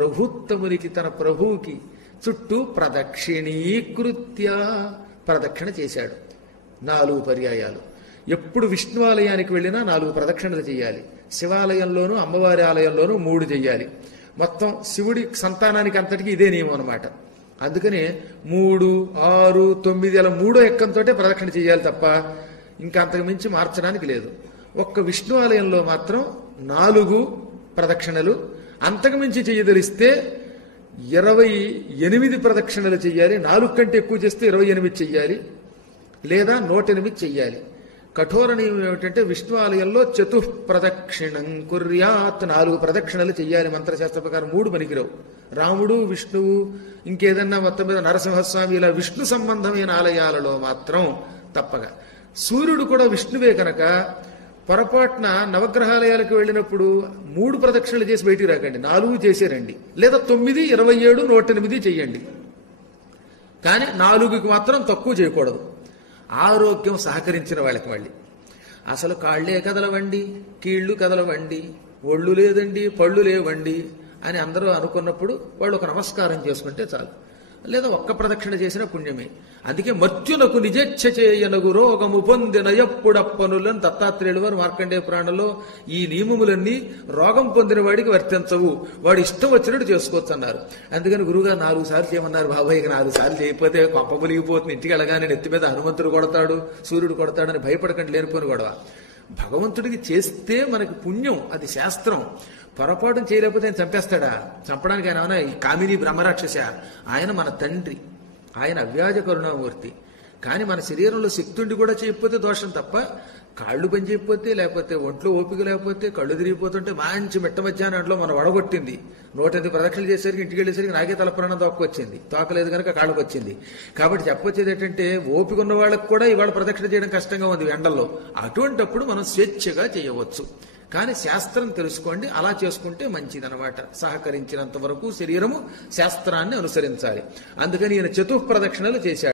రఘుత్తమునికి తన ప్రభువుకి చుట్టూ ప్రదక్షిణీకృత్య ప్రదక్షిణ చేశాడు 4 పర్యాయాలు. ఎప్పుడు విష్ణు ఆలయానికి వెళ్ళినా 4 ప్రదక్షిణలు చేయాలి. శివాలయంలోనూ అమ్మవారి ఆలయంలోనూ 3 చెయ్యాలి. మొత్తం శివుడి సంతానానికి అంతటికి ఇదే నియమం అనమాట. అందుకనే 3, 6, 9 అలా 3వ ఎక్కంతో ప్రదక్షిణ చేయాలి తప్ప ఇంకా అంతకు మించి మార్చడానికి లేదు. ఒక్క విష్ణు ఆలయంలో మాత్రం 4 ప్రదక్షిణలు, అంతకు మించి చెయ్యదలిస్తే 28 ప్రదక్షిణలు చెయ్యాలి. 4 కంటే ఎక్కువ చేస్తే 28 చెయ్యాలి, లేదా 108 చెయ్యాలి. కఠోర నియమం ఏమిటంటే విష్ణు ఆలయంలో చతుఃప్రదక్షిణం కుర్యాత్ 4 ప్రదక్షిణలు చెయ్యాలి. మంత్రశాస్త్ర ప్రకారం 3 పనికిరావు. రాముడు, విష్ణువు, ఇంకేదన్నా మొత్తం మీద నరసింహస్వామి ఇలా విష్ణు సంబంధమైన ఆలయాలలో మాత్రం తప్పగా. సూర్యుడు కూడా విష్ణువే కనుక పొరపాటున నవగ్రహాలయాలకు వెళ్ళినప్పుడు 3 ప్రదక్షిణలు చేసి బయటికి రాకండి, 4 చేసేరండి, లేదా 9, 27, 108 చెయ్యండి. కానీ 4కి మాత్రం తక్కువ చేయకూడదు. ఆరోగ్యం సహకరించిన వాళ్ళకి మళ్ళీ అసలు కాళ్లే కదలవండి, కీళ్లు కదలవండి, ఒళ్ళు లేదండి, పళ్ళు లేవండి అని అందరూ అనుకున్నప్పుడు వాళ్ళు ఒక నమస్కారం చేసుకుంటే చాలు, లేదా ఒక్క ప్రదక్షిణ చేసిన పుణ్యమే. అందుకే మర్త్యునకు నిజేచ్ఛ చేయనగు రోగము పొందిన ఎప్పుడప్పనులని దత్తాత్రేయుడు వారు మార్కండేయ పురాణంలో ఈ నియమములన్నీ రోగం పొందిన వాడికి వర్తించవు, వాడు ఇష్టం వచ్చినట్టు చేసుకోవచ్చు అన్నారు. అందుకని గురువుగారు 4 సార్లు చేయమన్నారు. బాబాయ్ 4 సార్లు చేయకపోతే కొంప ములిగిపోతుంది, ఇంటికి వెళ్ళగానే నెత్తి మీద హనుమంతుడు కొడతాడు, సూర్యుడు కొడతాడని భయపడకండి, లేనిపోని గొడవ. భగవంతుడికి చేస్తే మనకి పుణ్యం, అది శాస్త్రం. పొరపాటు చేయలేకపోతే ఆయన చంపేస్తాడా? చంపడానికి ఆయన ఏమైనా ఈ కామిని బ్రహ్మరాక్షస? ఆయన మన తండ్రి, ఆయన అవ్యాజ కరుణామూర్తి. కానీ మన శరీరంలో శక్తి ఉండి కూడా చేయకపోతే దోషం తప్ప, కాళ్ళు పని చేయకపోతే, లేకపోతే ఒంట్లో ఓపిక లేకపోతే, కళ్ళు తిరిగిపోతుంటే మంచి మిట్ట మధ్యాహ్నం అంట్లో మనం వడగొట్టింది 108 ప్రదక్షిణలు చేసేసరికి ఇంటికి వెళ్ళేసరికి నాకే తలప్రాణం తోక్కొచ్చింది, తోకలేదు కనుక కాళ్ళకు వచ్చింది. కాబట్టి చెప్పొచ్చేది ఏంటంటే ఓపిక ఉన్న వాళ్ళకు కూడా ఇవాళ ప్రదక్షిణ చేయడం కష్టంగా ఉంది ఎండల్లో. అటువంటప్పుడు మనం స్వేచ్ఛగా చేయవచ్చు. కానీ శాస్త్రం తెలుసుకోండి, అలా చేసుకుంటే మంచిదనమాట. సహకరించినంత వరకు శరీరము శాస్త్రాన్ని అనుసరించాలి. అందుకని ఈయన చతుఃప్రదక్షిణలు చేశాడు.